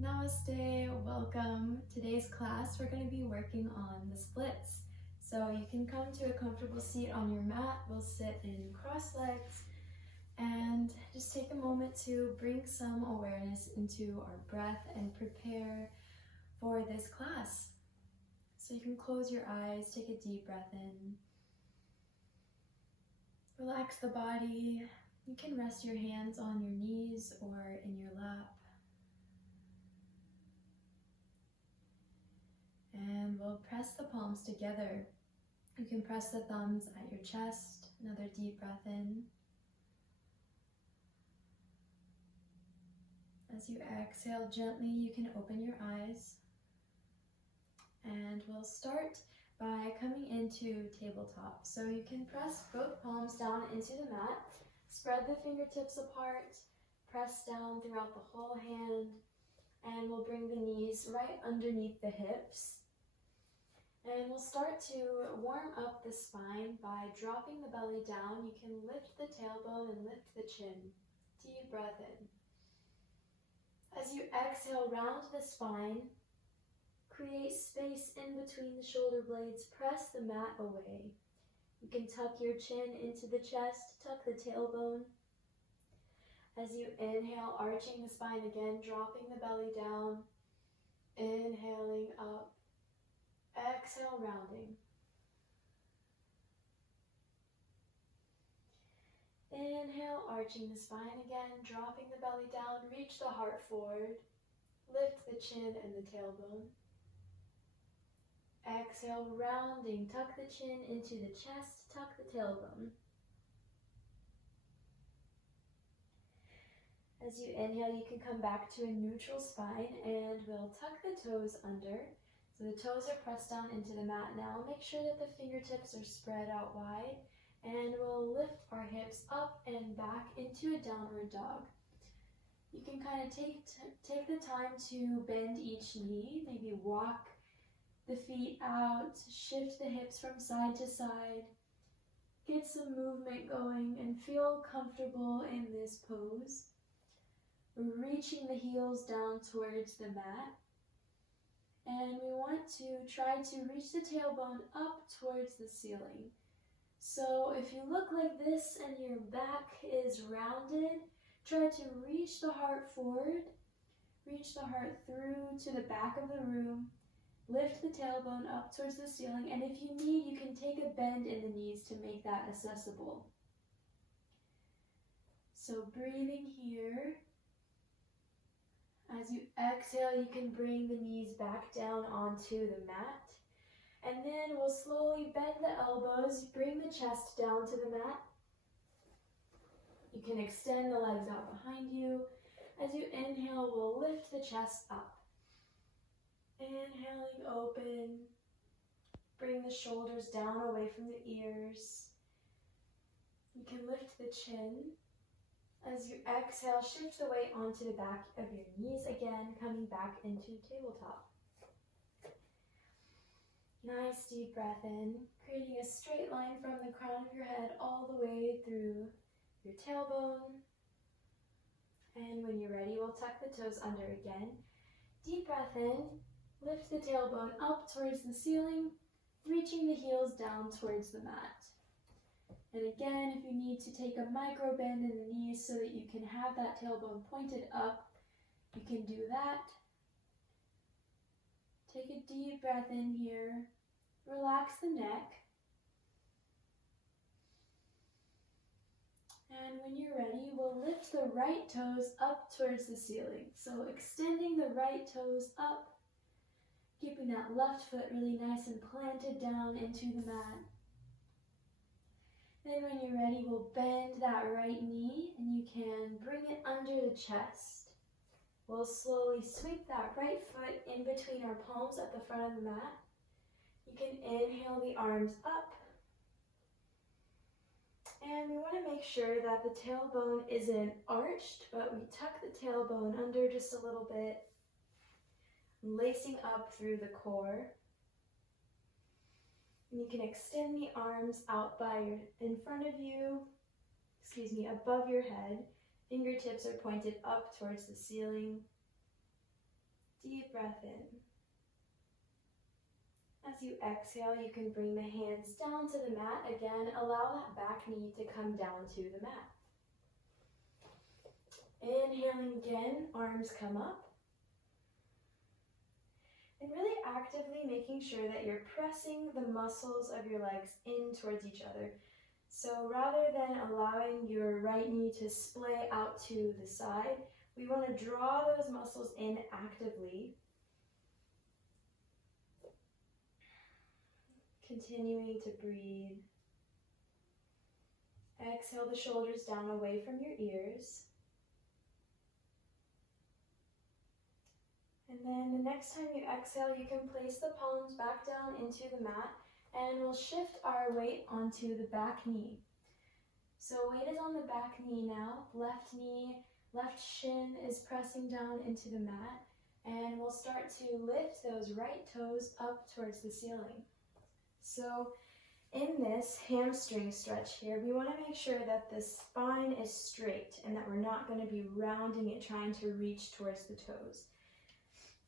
Namaste, welcome. Today's class we're going to be working on the splits. So you can come to a comfortable seat on your mat. We'll sit in cross legs and just take a moment to bring some awareness into our breath and prepare for this class. So you can close your eyes, take a deep breath in. Relax the body. You can rest your hands on your knees or in your lap. And we'll press the palms together. You can press the thumbs at your chest. Another deep breath in. As you exhale gently, you can open your eyes. And we'll start by coming into tabletop. So you can press both palms down into the mat. Spread the fingertips apart. Press down throughout the whole hand. And we'll bring the knees right underneath the hips. And we'll start to warm up the spine by dropping the belly down. You can lift the tailbone and lift the chin. Deep breath in. As you exhale, round the spine. Create space in between the shoulder blades. Press the mat away. You can tuck your chin into the chest. Tuck the tailbone. As you inhale, arching the spine again, dropping the belly down. Inhaling up. Exhale, rounding. Inhale, arching the spine again, dropping the belly down, reach the heart forward, lift the chin and the tailbone. Exhale, rounding, tuck the chin into the chest, tuck the tailbone. As you inhale, you can come back to a neutral spine and we'll tuck the toes under. So the toes are pressed down into the mat now. Make sure that the fingertips are spread out wide. And we'll lift our hips up and back into a downward dog. You can kind of take the time to bend each knee. Maybe walk the feet out. Shift the hips from side to side. Get some movement going and feel comfortable in this pose. Reaching the heels down towards the mat. And we want to try to reach the tailbone up towards the ceiling. So if you look like this and your back is rounded, try to reach the heart forward, reach the heart through to the back of the room, lift the tailbone up towards the ceiling, and if you need, you can take a bend in the knees to make that accessible. So breathing here. As you exhale, you can bring the knees back down onto the mat. And then we'll slowly bend the elbows, bring the chest down to the mat. You can extend the legs out behind you. As you inhale, we'll lift the chest up. Inhaling, open. Bring the shoulders down away from the ears. You can lift the chin. As you exhale, shift the weight onto the back of your knees again, coming back into tabletop. Nice deep breath in, creating a straight line from the crown of your head all the way through your tailbone. And when you're ready, we'll tuck the toes under again. Deep breath in, lift the tailbone up towards the ceiling, reaching the heels down towards the mat. And again, if you need to take a micro bend in the knees so that you can have that tailbone pointed up, you can do that. Take a deep breath in here. Relax the neck. And when you're ready, we'll lift the right toes up towards the ceiling. So extending the right toes up, keeping that left foot really nice and planted down into the mat. Then when you're ready, we'll bend that right knee and you can bring it under the chest. We'll slowly sweep that right foot in between our palms at the front of the mat. You can inhale the arms up. And we want to make sure that the tailbone isn't arched, but we tuck the tailbone under just a little bit, lacing up through the core. And you can extend the arms out in front of you, above your head. Fingertips are pointed up towards the ceiling. Deep breath in. As you exhale, you can bring the hands down to the mat. Again, allow that back knee to come down to the mat. Inhaling again, arms come up. And really actively making sure that you're pressing the muscles of your legs in towards each other. So rather than allowing your right knee to splay out to the side, we want to draw those muscles in actively. Continuing to breathe. Exhale the shoulders down away from your ears. And then the next time you exhale, you can place the palms back down into the mat, and we'll shift our weight onto the back knee. So weight is on the back knee now. Left knee, left shin is pressing down into the mat, and we'll start to lift those right toes up towards the ceiling. So in this hamstring stretch here, we want to make sure that the spine is straight and that we're not going to be rounding it, trying to reach towards the toes.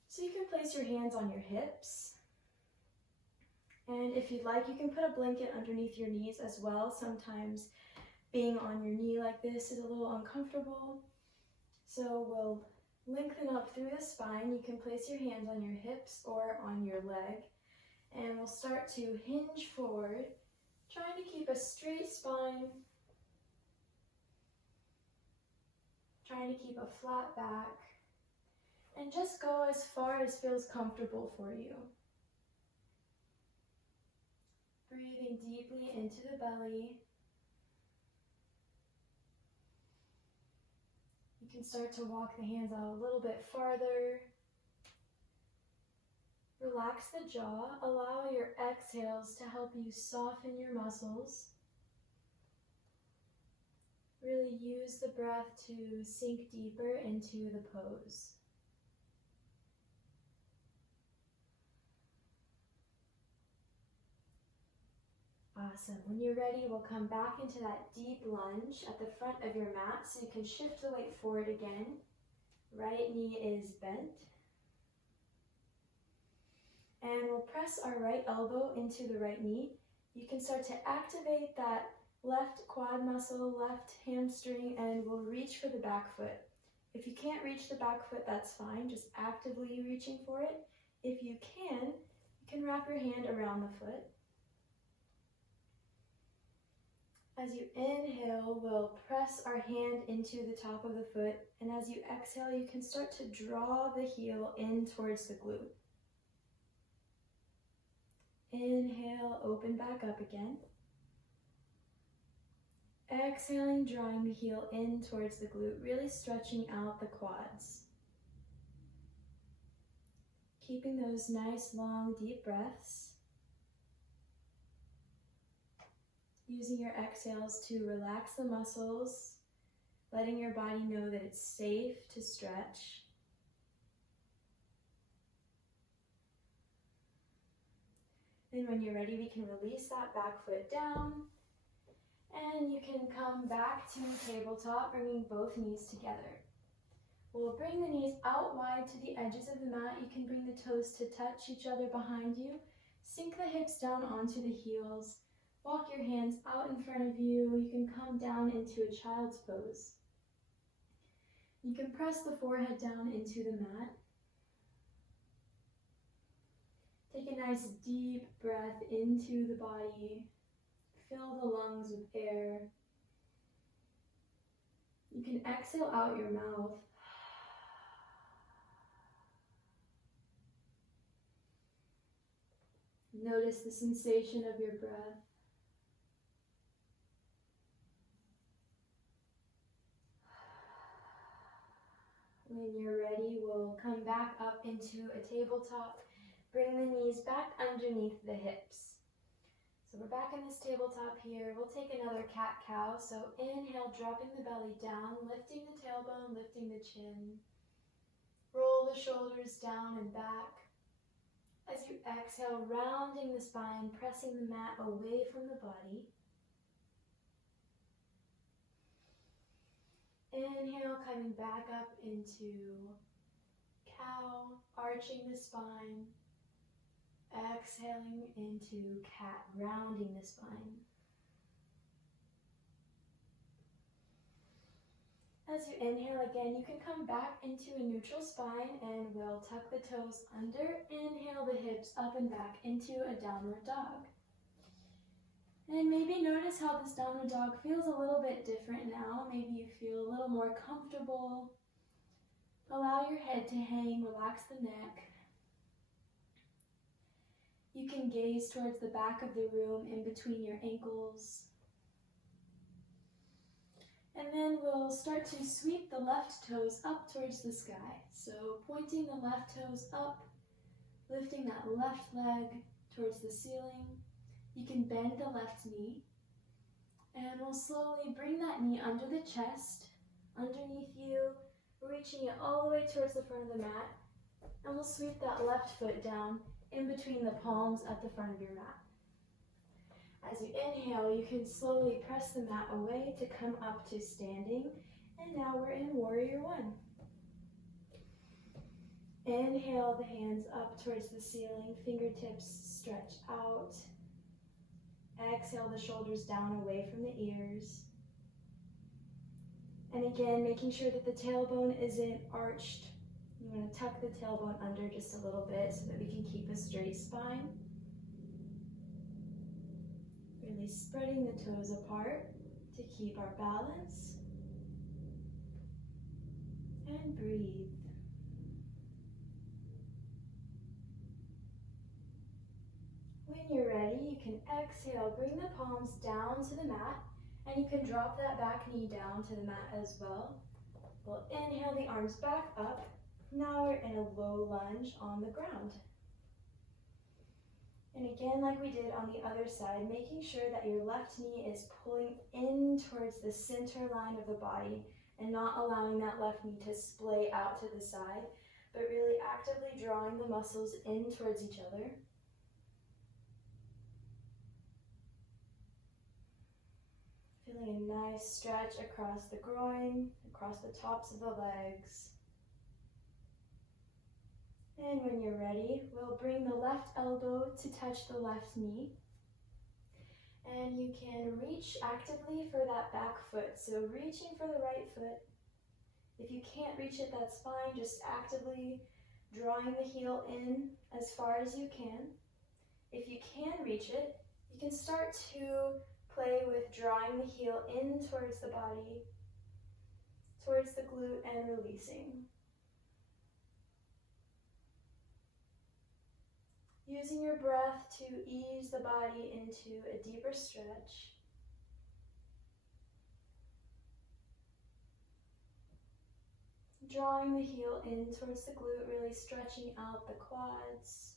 So you can place your hands on your hips. And if you'd like, you can put a blanket underneath your knees as well. Sometimes being on your knee like this is a little uncomfortable. So we'll lengthen up through the spine. You can place your hands on your hips or on your leg. And we'll start to hinge forward, trying to keep a straight spine, trying to keep a flat back, and just go as far as feels comfortable for you. Breathing deeply into the belly. You can start to walk the hands out a little bit farther. Relax the jaw. Allow your exhales to help you soften your muscles. Really use the breath to sink deeper into the pose. Awesome. When you're ready, we'll come back into that deep lunge at the front of your mat, so you can shift the weight forward again. Right knee is bent. And we'll press our right elbow into the right knee. You can start to activate that left quad muscle, left hamstring, and we'll reach for the back foot. If you can't reach the back foot, that's fine. Just actively reaching for it. If you can wrap your hand around the foot. As you inhale, we'll press our hand into the top of the foot, and as you exhale, you can start to draw the heel in towards the glute. Inhale, open back up again. Exhaling, drawing the heel in towards the glute, really stretching out the quads. Keeping those nice, long, deep breaths. Using your exhales to relax the muscles, letting your body know that it's safe to stretch. And when you're ready, we can release that back foot down, and you can come back to tabletop, bringing both knees together. We'll bring the knees out wide to the edges of the mat. You can bring the toes to touch each other behind you. Sink the hips down onto the heels. Walk your hands out in front of you. You can come down into a child's pose. You can press the forehead down into the mat. Take a nice deep breath into the body. Fill the lungs with air. You can exhale out your mouth. Notice the sensation of your breath. When you're ready, we'll come back up into a tabletop. Bring the knees back underneath the hips. So we're back in this tabletop here. We'll take another cat-cow. So inhale, dropping the belly down, lifting the tailbone, lifting the chin. Roll the shoulders down and back. As you exhale, rounding the spine, pressing the mat away from the body. Inhale, coming back up into cow, arching the spine. Exhaling into cat, rounding the spine. As you inhale again, you can come back into a neutral spine and we'll tuck the toes under. Inhale the hips up and back into a downward dog. And maybe notice how this downward dog feels a little bit different now. Maybe you feel a little more comfortable. Allow your head to hang, relax the neck. You can gaze towards the back of the room in between your ankles. And then we'll start to sweep the left toes up towards the sky. So pointing the left toes up, lifting that left leg towards the ceiling. You can bend the left knee. And we'll slowly bring that knee under the chest, underneath you, reaching it all the way towards the front of the mat. And we'll sweep that left foot down in between the palms at the front of your mat. As you inhale, you can slowly press the mat away to come up to standing. And now we're in Warrior One. Inhale the hands up towards the ceiling, fingertips stretch out. Exhale the shoulders down away from the ears. And again, making sure that the tailbone isn't arched. You want to tuck the tailbone under just a little bit so that we can keep a straight spine. Really spreading the toes apart to keep our balance. And breathe. When you're ready, you can exhale, bring the palms down to the mat, and you can drop that back knee down to the mat as well. We'll inhale the arms back up. Now we're in a low lunge on the ground. And again, like we did on the other side, making sure that your left knee is pulling in towards the center line of the body and not allowing that left knee to splay out to the side, but really actively drawing the muscles in towards each other. Feeling a nice stretch across the groin, across the tops of the legs. And when you're ready, we'll bring the left elbow to touch the left knee. And you can reach actively for that back foot. So reaching for the right foot. If you can't reach it, that's fine. Just actively drawing the heel in as far as you can. If you can reach it, you can start to play with drawing the heel in towards the body, towards the glute, and releasing. Using your breath to ease the body into a deeper stretch. Drawing the heel in towards the glute, really stretching out the quads.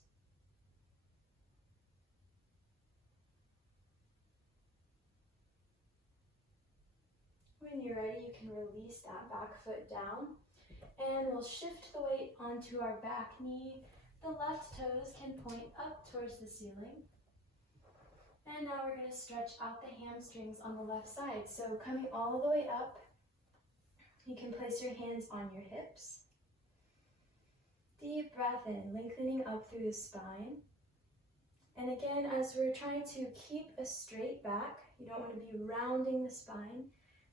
When you're ready, you can release that back foot down. And we'll shift the weight onto our back knee. The left toes can point up towards the ceiling. And now we're going to stretch out the hamstrings on the left side. So coming all the way up, you can place your hands on your hips. Deep breath in, lengthening up through the spine. And again, as we're trying to keep a straight back, you don't want to be rounding the spine.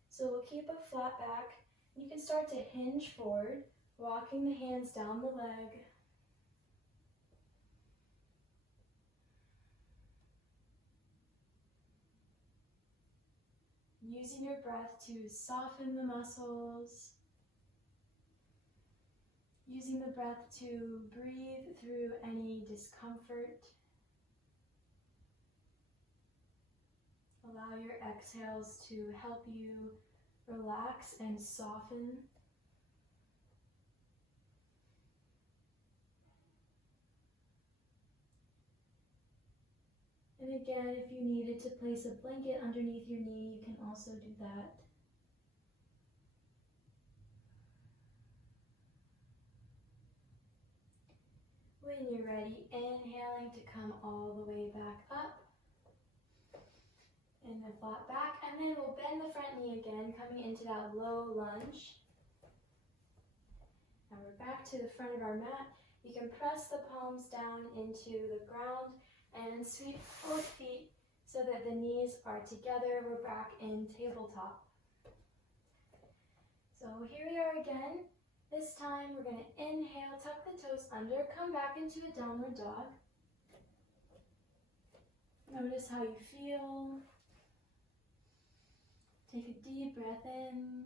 So we'll keep a flat back. You can start to hinge forward, walking the hands down the leg. Using your breath to soften the muscles. Using the breath to breathe through any discomfort. Allow your exhales to help you relax and soften. And again, if you needed to place a blanket underneath your knee, you can also do that. When you're ready, inhaling to come all the way back up. And the flat back, and then we'll bend the front knee again, coming into that low lunge. And we're back to the front of our mat. You can press the palms down into the ground and sweep both feet so that the knees are together. We're back in tabletop. So here we are again. This time we're going to inhale, tuck the toes under, come back into a downward dog. Notice how you feel. Take a deep breath in.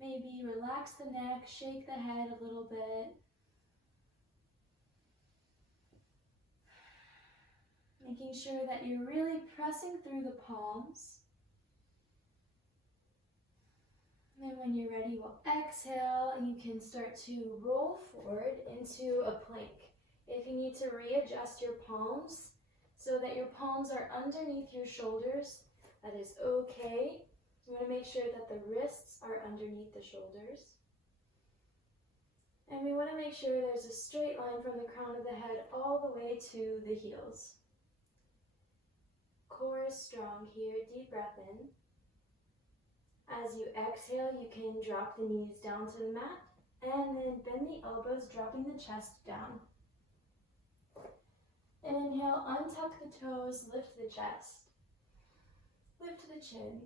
Maybe relax the neck, shake the head a little bit. Making sure that you're really pressing through the palms. And then when you're ready, we'll exhale and you can start to roll forward into a plank. If you need to readjust your palms so that your palms are underneath your shoulders, that is okay. You want to make sure that the wrists are underneath the shoulders. And we want to make sure there's a straight line from the crown of the head all the way to the heels. Core is strong here. Deep breath in. As you exhale, you can drop the knees down to the mat and then bend the elbows, dropping the chest down. Inhale, untuck the toes, lift the chest. Lift the chin.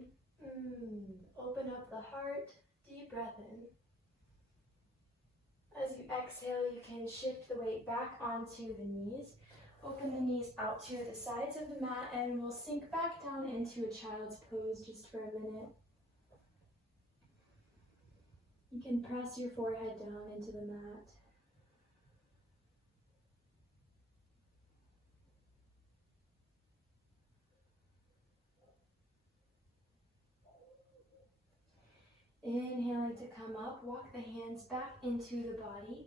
Open up the heart. Deep breath in. As you exhale, you can shift the weight back onto the knees. Open the knees out to the sides of the mat and we'll sink back down into a child's pose just for a minute. You can press your forehead down into the mat. Inhaling to come up, walk the hands back into the body.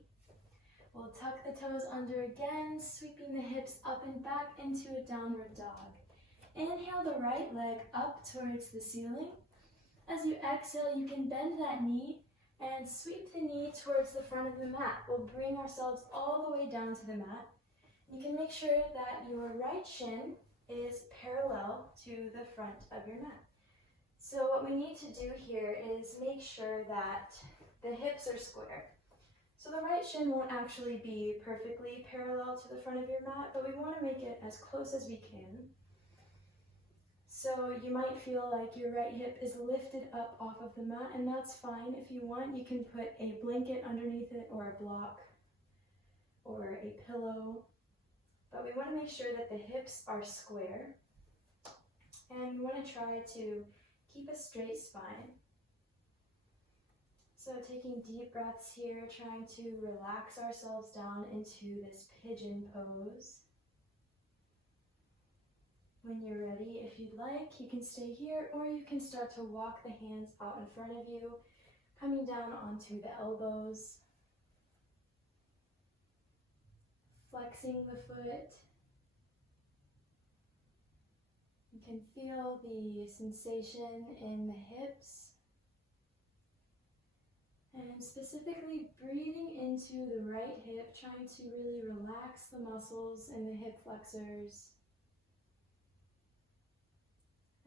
We'll tuck the toes under again, sweeping the hips up and back into a downward dog. Inhale the right leg up towards the ceiling. As you exhale, you can bend that knee and sweep the knee towards the front of the mat. We'll bring ourselves all the way down to the mat. You can make sure that your right shin is parallel to the front of your mat. So what we need to do here is make sure that the hips are square. So the right shin won't actually be perfectly parallel to the front of your mat, but we want to make it as close as we can. So you might feel like your right hip is lifted up off of the mat, and that's fine. If you want, you can put a blanket underneath it or a block or a pillow. But we want to make sure that the hips are square. And we want to try to keep a straight spine. So taking deep breaths here, trying to relax ourselves down into this pigeon pose. When you're ready, if you'd like, you can stay here or you can start to walk the hands out in front of you, coming down onto the elbows, flexing the foot. You can feel the sensation in the hips. And specifically breathing into the right hip, trying to really relax the muscles in the hip flexors.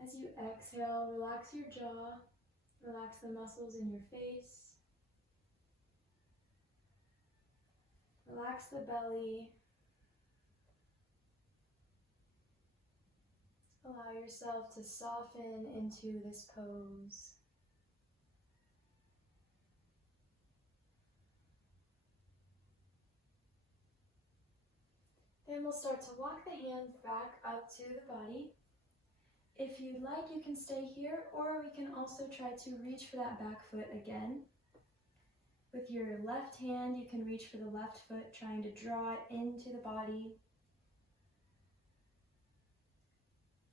As you exhale, relax your jaw, relax the muscles in your face. Relax the belly. Allow yourself to soften into this pose. Then we'll start to walk the hands back up to the body. If you'd like, you can stay here, or we can also try to reach for that back foot again. With your left hand, you can reach for the left foot, trying to draw it into the body.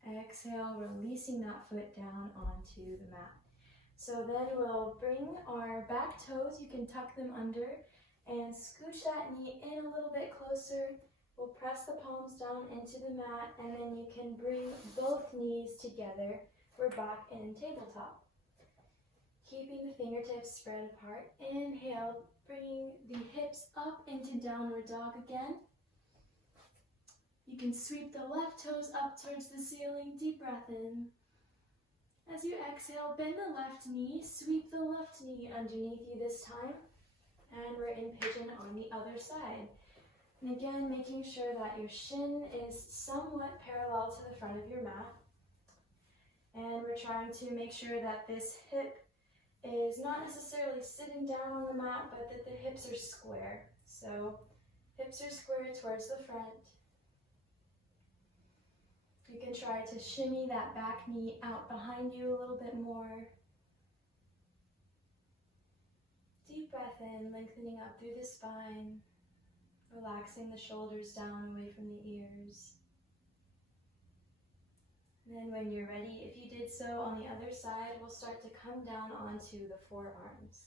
Exhale, releasing that foot down onto the mat. So then we'll bring our back toes, you can tuck them under, and scooch that knee in a little bit closer. We'll press the palms down into the mat, and then you can bring both knees together. We're back in tabletop. Keeping the fingertips spread apart. Inhale, bringing the hips up into downward dog again. You can sweep the left toes up towards the ceiling. Deep breath in. As you exhale, bend the left knee. Sweep the left knee underneath you this time. And we're in pigeon on the other side. And again, making sure that your shin is somewhat parallel to the front of your mat. And we're trying to make sure that this hip is not necessarily sitting down on the mat, but that the hips are square. So hips are square towards the front. You can try to shimmy that back knee out behind you a little bit more. Deep breath in, lengthening up through the spine, relaxing the shoulders down away from the ears. And then when you're ready, if you did so on the other side, we'll start to come down onto the forearms,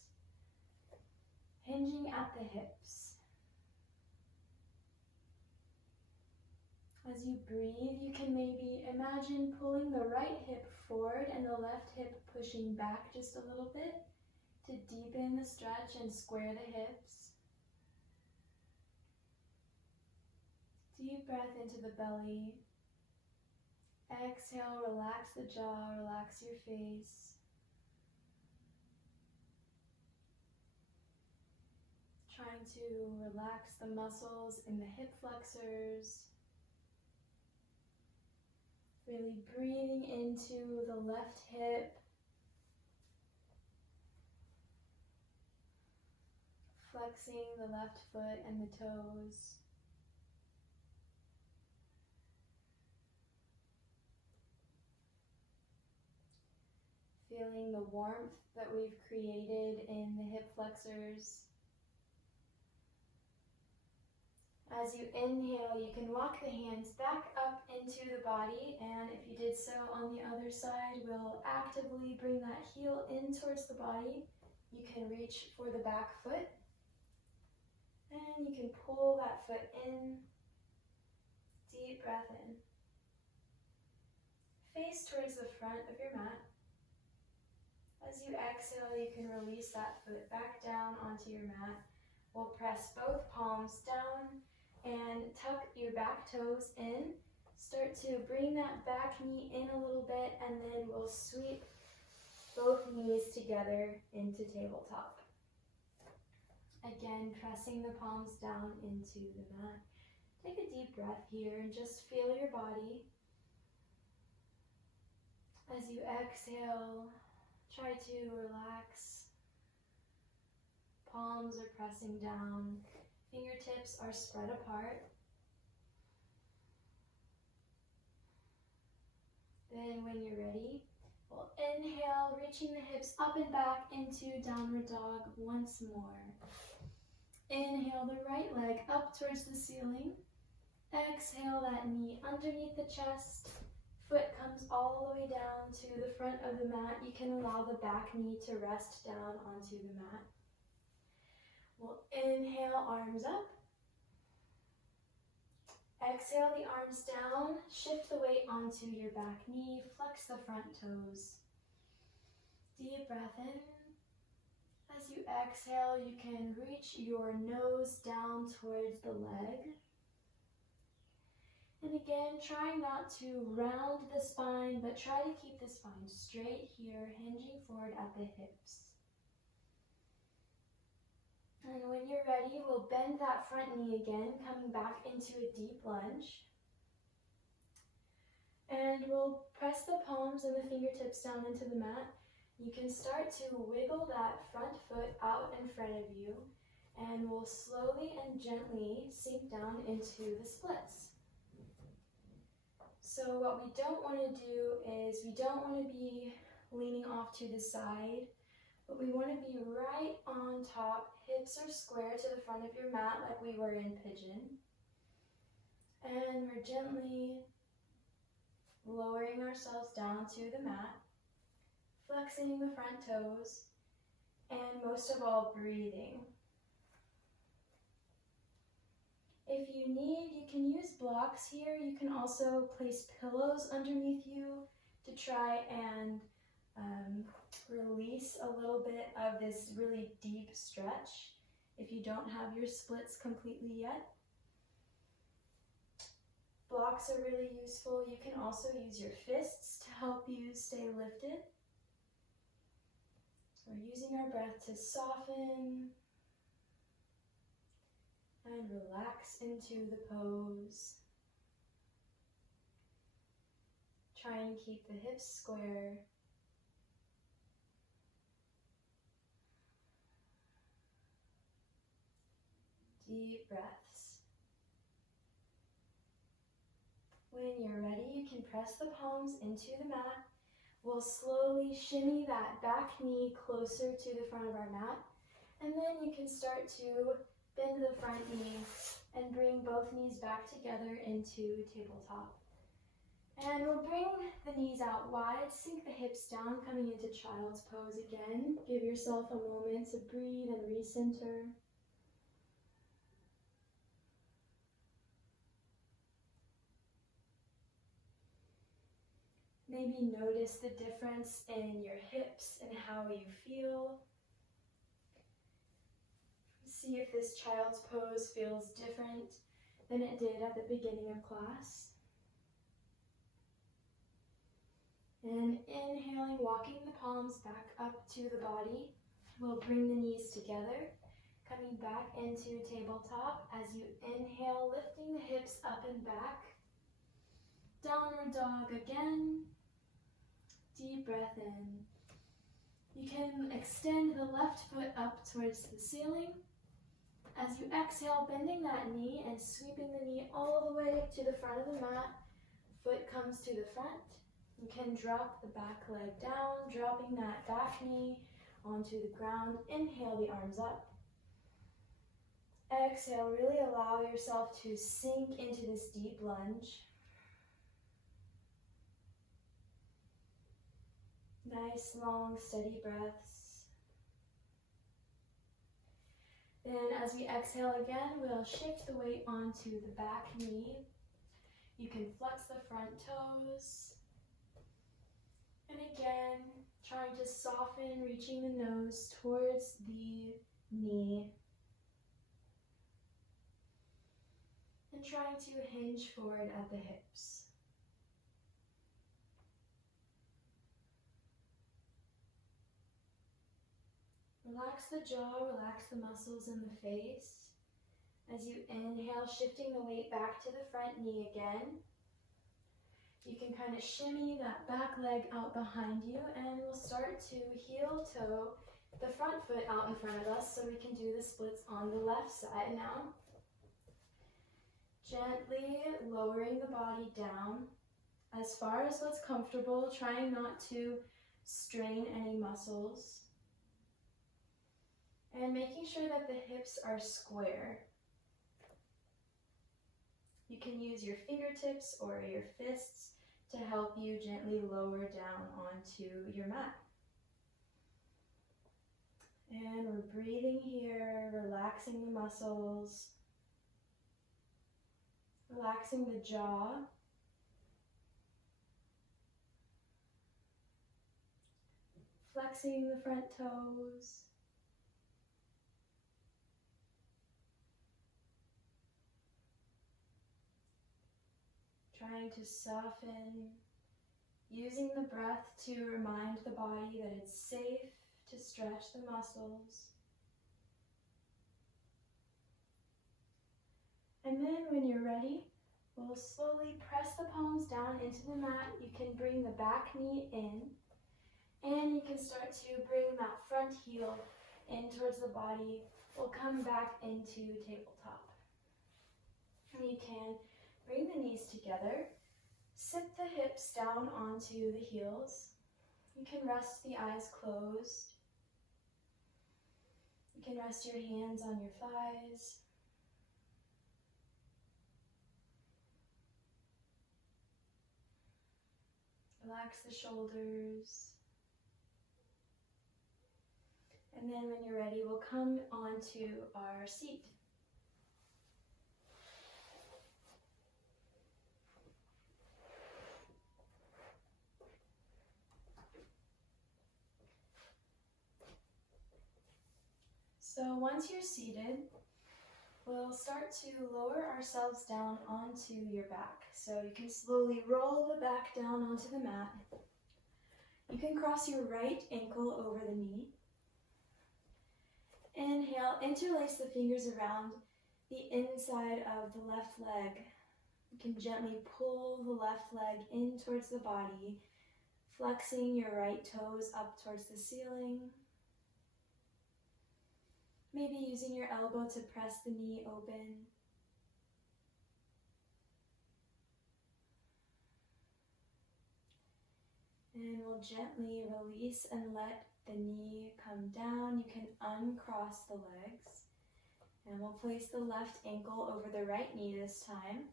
hinging at the hips. As you breathe, you can maybe imagine pulling the right hip forward and the left hip pushing back just a little bit to deepen the stretch and square the hips. Deep breath into the belly. Exhale, relax the jaw, relax your face. Trying to relax the muscles in the hip flexors. Really breathing into the left hip. Flexing the left foot and the toes. Feeling the warmth that we've created in the hip flexors. As you inhale, you can walk the hands back up into the body, and if you did so on the other side, we'll actively bring that heel in towards the body. You can reach for the back foot, and you can pull that foot in. Deep breath in. Face towards the front of your mat. As you exhale, you can release that foot back down onto your mat. We'll press both palms down and tuck your back toes in. Start to bring that back knee in a little bit, and then we'll sweep both knees together into tabletop. Again, pressing the palms down into the mat. Take a deep breath here and just feel your body. As you exhale, try to relax. Palms are pressing down. Fingertips are spread apart. Then when you're ready, we'll inhale, reaching the hips up and back into downward dog once more. Inhale the right leg up towards the ceiling. Exhale that knee underneath the chest. Foot comes all the way down to the front of the mat. You can allow the back knee to rest down onto the mat. We'll inhale, arms up. Exhale the arms down. Shift the weight onto your back knee. Flex the front toes. Deep breath in. As you exhale, you can reach your nose down towards the leg. And again, try not to round the spine, but try to keep the spine straight here, hinging forward at the hips. And when you're ready, we'll bend that front knee again, coming back into a deep lunge. And we'll press the palms and the fingertips down into the mat. You can start to wiggle that front foot out in front of you, and we'll slowly and gently sink down into the splits. So what we don't want to do is we don't want to be leaning off to the side, but we want to be right on top. Hips are square to the front of your mat like we were in pigeon. And we're gently lowering ourselves down to the mat, flexing the front toes, and most of all, breathing. If you need, you can use blocks here. You can also place pillows underneath you to try and release a little bit of this really deep stretch if you don't have your splits completely yet. Blocks are really useful. You can also use your fists to help you stay lifted. So we're using our breath to soften And relax into the pose. Try and keep the hips square. Deep breaths. When you're ready, you can press the palms into the mat. We'll slowly shimmy that back knee closer to the front of our mat. And then you can start to bend the front knee and bring both knees back together into tabletop. And we'll bring the knees out wide, sink the hips down, coming into child's pose again. Give yourself a moment to breathe and recenter. Maybe notice the difference in your hips and how you feel. See if this child's pose feels different than it did at the beginning of class. And inhaling, walking the palms back up to the body. We'll bring the knees together, coming back into tabletop. As you inhale, lifting the hips up and back. Downward dog again. Deep breath in. You can extend the left foot up towards the ceiling. As you exhale, bending that knee and sweeping the knee all the way to the front of the mat. Foot comes to the front. You can drop the back leg down, dropping that back knee onto the ground. Inhale the arms up. Exhale, really allow yourself to sink into this deep lunge. Nice, long, steady breaths. Then as we exhale again, we'll shift the weight onto the back knee. You can flex the front toes. And again, trying to soften, reaching the nose towards the knee. And trying to hinge forward at the hips. Relax the jaw, relax the muscles in the face. As you inhale, shifting the weight back to the front knee again. You can kind of shimmy that back leg out behind you, and we'll start to heel toe the front foot out in front of us so we can do the splits on the left side now. Gently lowering the body down as far as what's comfortable, trying not to strain any muscles. And making sure that the hips are square. You can use your fingertips or your fists to help you gently lower down onto your mat. And we're breathing here, relaxing the muscles, relaxing the jaw. Flexing the front toes. Trying to soften, using the breath to remind the body that it's safe to stretch the muscles. And then when you're ready, we'll slowly press the palms down into the mat. You can bring the back knee in, and you can start to bring that front heel in towards the body. We'll come back into tabletop. And you can bring the knees together, sit the hips down onto the heels. You can rest the eyes closed. You can rest your hands on your thighs. Relax the shoulders. And then when you're ready, we'll come onto our seat. So once you're seated, we'll start to lower ourselves down onto your back. So you can slowly roll the back down onto the mat. You can cross your right ankle over the knee. Inhale, interlace the fingers around the inside of the left leg. You can gently pull the left leg in towards the body, flexing your right toes up towards the ceiling. Maybe using your elbow to press the knee open. And we'll gently release and let the knee come down. You can uncross the legs. And we'll place the left ankle over the right knee this time.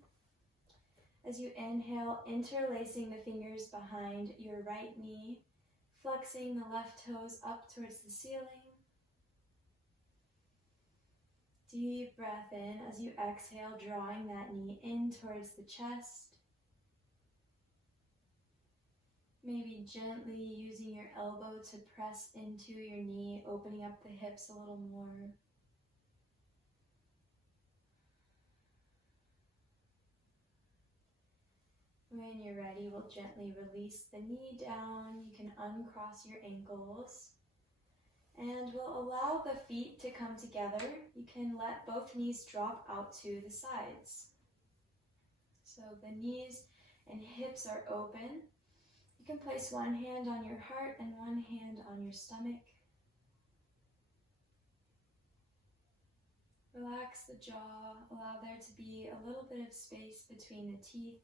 As you inhale, interlacing the fingers behind your right knee, flexing the left toes up towards the ceiling. Deep breath in as you exhale, drawing that knee in towards the chest. Maybe gently using your elbow to press into your knee, opening up the hips a little more. When you're ready, we'll gently release the knee down. You can uncross your ankles. And we'll allow the feet to come together. You can let both knees drop out to the sides. So the knees and hips are open. You can place one hand on your heart and one hand on your stomach. Relax the jaw. Allow there to be a little bit of space between the teeth.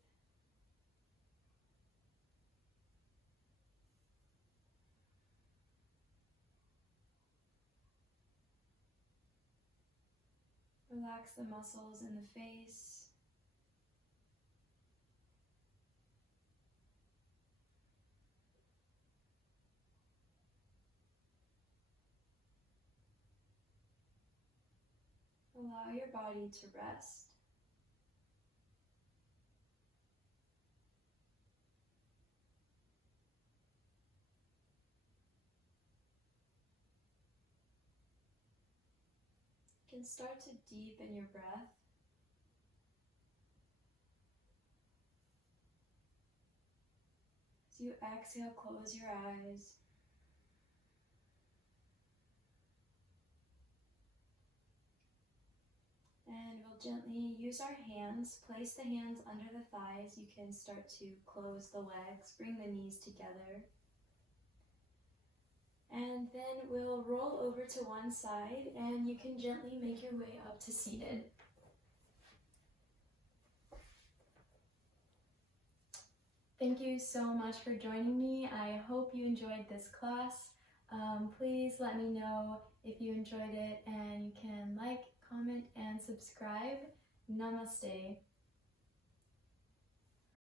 Relax the muscles in the face. Allow your body to rest. You can start to deepen your breath. As you exhale, close your eyes. And we'll gently use our hands, place the hands under the thighs. You can start to close the legs, bring the knees together. And then we'll roll over to one side and you can gently make your way up to seated. Thank you so much for joining me. I hope you enjoyed this class. Please let me know if you enjoyed it, and you can like, comment, and subscribe. Namaste.